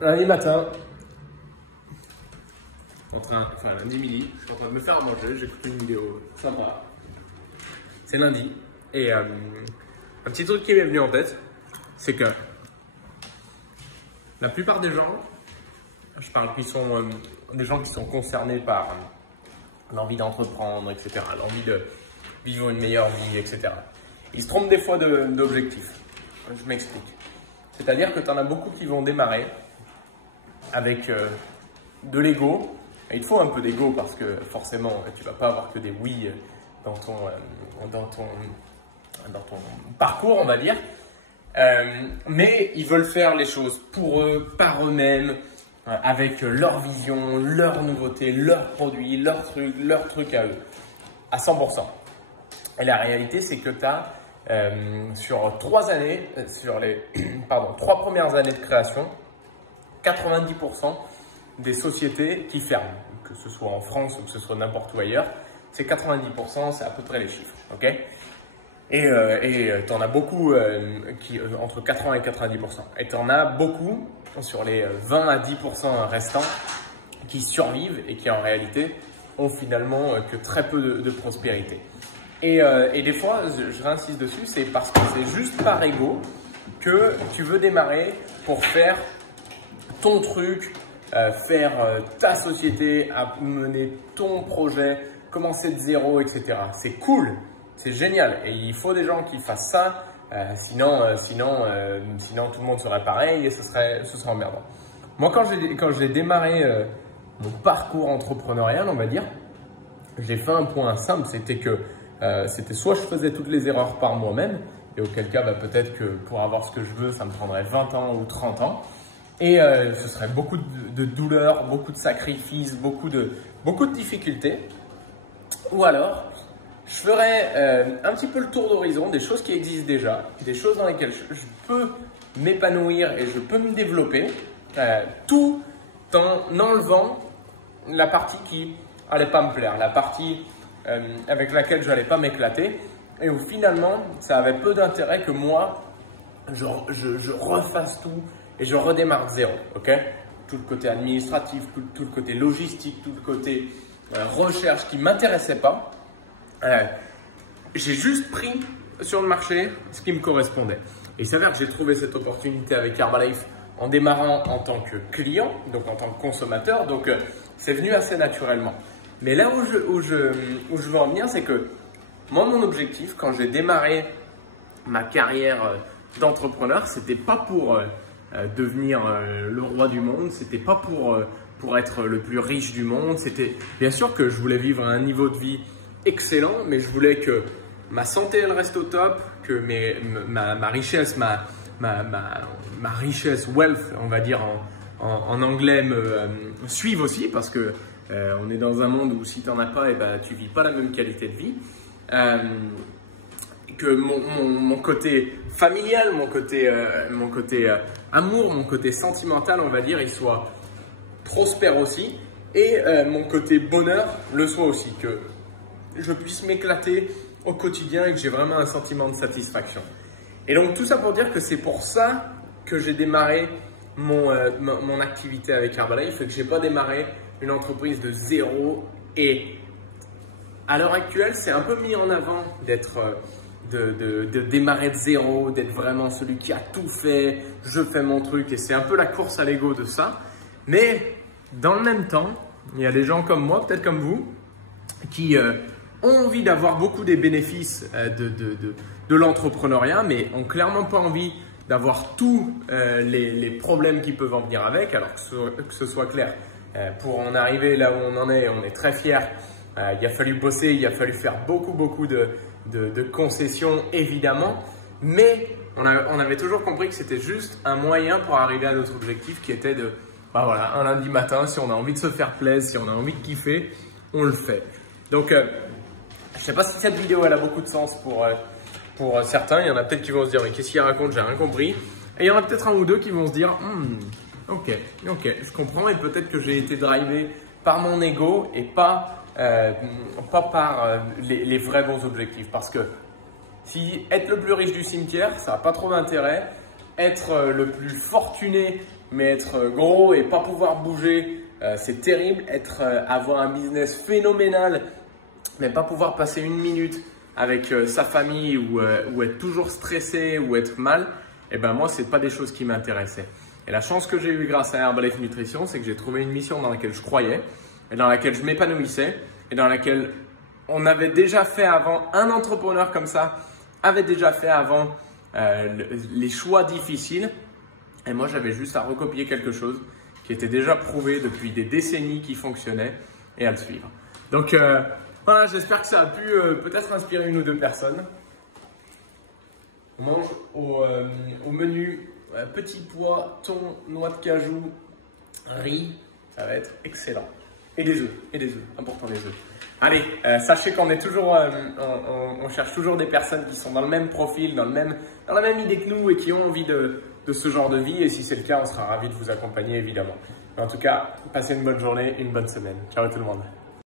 lundi matin, lundi midi, je suis en train de me faire à manger, j'écoute une vidéo sympa. C'est lundi. Et un petit truc qui m'est venu en tête, c'est que la plupart des gens, je parle qui sont des gens qui sont concernés par l'envie d'entreprendre, etc., l'envie de vivre une meilleure vie, etc. Ils se trompent des fois d'objectifs. Je m'explique. C'est-à-dire que tu en as beaucoup qui vont démarrer avec de l'ego. Il te faut un peu d'ego parce que forcément, tu ne vas pas avoir que des oui dans ton parcours, on va dire. Mais ils veulent faire les choses pour eux, par eux-mêmes, avec leur vision, leur nouveauté, leurs produits, leur truc à eux, à 100%. Et la réalité, c'est que tu as sur 3 années, sur les 3 premières années de création, 90% des sociétés qui ferment, que ce soit en France ou que ce soit n'importe où ailleurs, c'est 90%, c'est à peu près les chiffres, ok? Et tu en as beaucoup entre 80 et 90%. Et tu en as beaucoup sur les 20 à 10% restants qui survivent et qui en réalité ont finalement que très peu de prospérité. Et des fois, je réinsiste dessus, c'est parce que c'est juste par ego que tu veux démarrer pour faire ton truc, faire ta société, mener ton projet, commencer de zéro, etc. C'est cool, c'est génial et il faut des gens qui fassent ça, sinon tout le monde serait pareil et ce serait emmerdant. Moi, quand j'ai démarré mon parcours entrepreneurial, on va dire, j'ai fait un point simple, c'était que c'était soit je faisais toutes les erreurs par moi-même, et auquel cas peut-être que pour avoir ce que je veux, ça me prendrait 20 ans ou 30 ans, et ce serait beaucoup de douleurs, beaucoup de sacrifices, beaucoup de difficultés, ou alors je ferais un petit peu le tour d'horizon des choses qui existent déjà, des choses dans lesquelles je peux m'épanouir et je peux me développer, tout en enlevant la partie qui n'allait pas me plaire, la partie avec laquelle je n'allais pas m'éclater et où finalement ça avait peu d'intérêt que moi je refasse tout et je redémarre de zéro, ok? Tout le côté administratif, tout le côté logistique, tout le côté recherche qui ne m'intéressait pas, j'ai juste pris sur le marché ce qui me correspondait. Et il s'avère que j'ai trouvé cette opportunité avec Herbalife en démarrant en tant que client, donc en tant que consommateur, donc c'est venu assez naturellement. Mais là où je veux en venir, c'est que moi, mon objectif, quand j'ai démarré ma carrière d'entrepreneur, c'était pas pour devenir le roi du monde, c'était pas pour être le plus riche du monde. C'était bien sûr que je voulais vivre à un niveau de vie excellent, mais je voulais que ma santé elle reste au top, que ma richesse, ma richesse, wealth, on va dire en anglais, me suive aussi parce que on est dans un monde où si tu n'en as pas, tu ne vis pas la même qualité de vie. Que mon côté familial, mon côté amour, mon côté sentimental, on va dire, il soit prospère aussi. Et mon côté bonheur le soit aussi. Que je puisse m'éclater au quotidien et que j'ai vraiment un sentiment de satisfaction. Et donc tout ça pour dire que c'est pour ça que j'ai démarré mon activité avec Herbalife et que je n'ai pas démarré une entreprise de zéro. Et à l'heure actuelle, c'est un peu mis en avant de démarrer de zéro, d'être vraiment celui qui a tout fait, je fais mon truc et c'est un peu la course à l'ego de ça. Mais dans le même temps, il y a des gens comme moi, peut-être comme vous, qui ont envie d'avoir beaucoup des bénéfices de l'entrepreneuriat, mais ont clairement pas envie d'avoir tous les problèmes qui peuvent en venir avec, alors que ce soit clair. Pour en arriver là où on est très fiers. Il a fallu bosser, il a fallu faire beaucoup de concessions évidemment, mais on avait toujours compris que c'était juste un moyen pour arriver à notre objectif qui était de, voilà, un lundi matin, si on a envie de se faire plaisir, si on a envie de kiffer, on le fait. Donc, je ne sais pas si cette vidéo elle a beaucoup de sens pour certains, il y en a peut-être qui vont se dire mais qu'est-ce qu'il raconte, j'ai rien compris, et il y en a peut-être un ou deux qui vont se dire ok, je comprends et peut-être que j'ai été drivé par mon ego et pas par les vrais bons objectifs. Parce que si être le plus riche du cimetière, ça n'a pas trop d'intérêt. Être le plus fortuné mais être gros et pas pouvoir bouger, c'est terrible. Avoir un business phénoménal, mais pas pouvoir passer une minute avec sa famille ou être toujours stressé ou être mal, eh ben moi, ce n'est pas des choses qui m'intéressaient. Et la chance que j'ai eue grâce à Herbalife Nutrition, c'est que j'ai trouvé une mission dans laquelle je croyais, et dans laquelle je m'épanouissais, et dans laquelle on avait déjà fait avant, un entrepreneur comme ça avait déjà fait avant les choix difficiles. Et moi, j'avais juste à recopier quelque chose qui était déjà prouvé depuis des décennies, qui fonctionnait, et à le suivre. Donc voilà, j'espère que ça a pu peut-être inspirer une ou deux personnes. On mange au menu petits pois, thon, noix de cajou, riz. Ça va être excellent. Et des œufs, important les œufs. Allez, sachez qu'on est toujours, on cherche toujours des personnes qui sont dans le même profil, dans la même idée que nous et qui ont envie de ce genre de vie. Et si c'est le cas, on sera ravis de vous accompagner évidemment. En tout cas, passez une bonne journée, une bonne semaine. Ciao tout le monde.